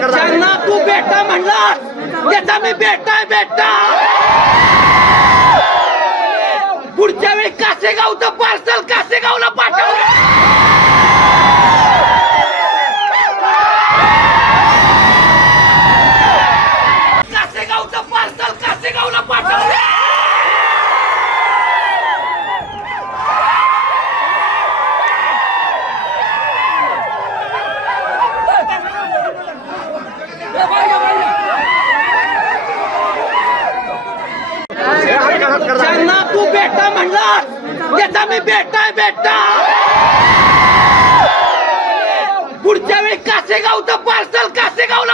ज्यांना तू बेटा म्हणलास त्याचा मी बेटा बेटा. पुढच्या वेळी कासे कासेगावचं पार्सल ज्यांना तू बेटा म्हणलास त्याचा मी बेटा आहे बेटा. पुढच्या वेळी कासेगावचं पार्सल कासेगावला